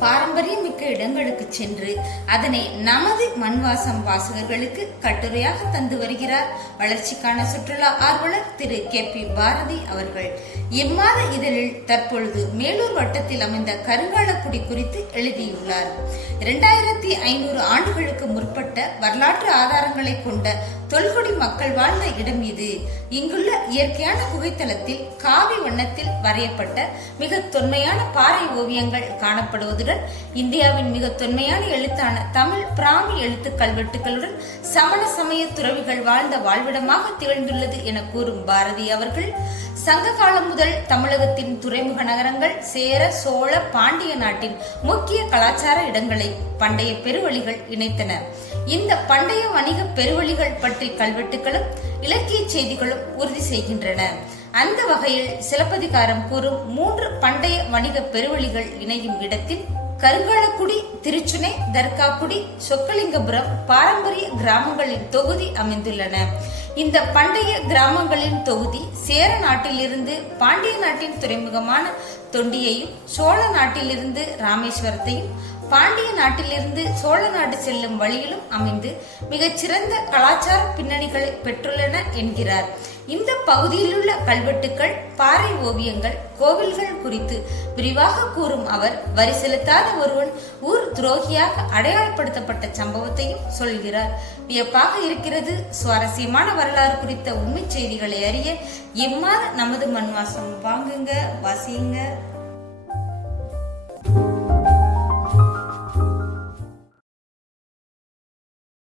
பாரம்பரியமிக்க இடங்களுக்கு சென்று அதனை நமது மண்வாசம் வாசகர்களுக்கு கட்டுரையாக தந்து வருகிறார். வளர்ச்சிக்கான சுற்றுலா ஆர்வலர் திரு கே பி பாரதி அவர்கள். இம்மாத இதழில் தற்பொழுது மேலூர் வட்டத்தில் அமைந்த கருங்காலக்குடி குறித்து எழுதியுள்ளார். இரண்டாயிரத்தி ஐநூறு ஆண்டுகளுக்கு முற்பட்ட வரலாற்று ஆதாரங்களை கொண்ட தொல்குடி மக்கள் வாழ்ந்த இடம் இது. இங்குள்ள இயற்கையான குகைத்தலத்தில் காவி வண்ணத்தில் வரையப்பட்ட மிக தொன்மையான பாறை ஓவியங்கள் காணப்படுவதுடன் இந்தியாவின் மிக தொன்மையான எழுத்தான தமிழ் பிராமி எழுத்து கல்வெட்டுகளுடன் சமண சமய துறவிகள் வாழ்ந்த வாழ்விடமாக திகழ்ந்துள்ளது என கூறும் பாரதி அவர்கள் சங்க காலம் முதல் தமிழகத்தின் துறைமுக நகரங்கள் சேர சோழ பாண்டிய நாட்டின் முக்கிய கலாச்சார இடங்களை பண்டைய பெருவழிகள் இணைத்தன. இந்த பண்டைய வணிக பெருவழிகள் பற்றி கல்வெட்டுகளும் இலக்கிய செய்திகளும் உறுதி செய்கின்றன. அந்த வகையில் சிலப்பதிகாரம் கூறும் மூன்று பண்டைய வணிக பெருவழிகள் இணையும் இடத்தில் கருங்காலக்குடி திருச்சுனை தர்காக்குடி சொக்கலிங்கபுரம் பாரம்பரிய கிராமங்களின் தொகுதி அமைந்துள்ளன. இந்த பண்டைய கிராமங்களின் தொகுதி சேர நாட்டிலிருந்து பாண்டிய நாட்டின் துறைமுகமான தொண்டியையும் சோழ நாட்டிலிருந்து ராமேஸ்வரத்தையும் பாண்டிய நாட்டிலிருந்து சோழ நாடு செல்லும் வழியிலும் அமைந்து மிகச்சிறந்த கலாச்சார பின்னணிகளை பெற்றுள்ளன என்கிறார். இந்த பகுதியிலுள்ள கல்வெட்டுக்கள் பாறை ஓவியங்கள் கோவில்கள் குறித்து விரிவாக கூறும் அவர் வரி செலுத்தாத ஒருவன் ஊர் துரோகியாக அடையாளப்படுத்தப்பட்ட சம்பவத்தையும் சொல்கிறார். வியப்பாக இருக்கிறது சுவாரஸ்யமான வரலாறு குறித்த உண்மை செய்திகளை அறிய இம்மாத நமது மண்வாசம் வாங்குங்க வாசியுங்க.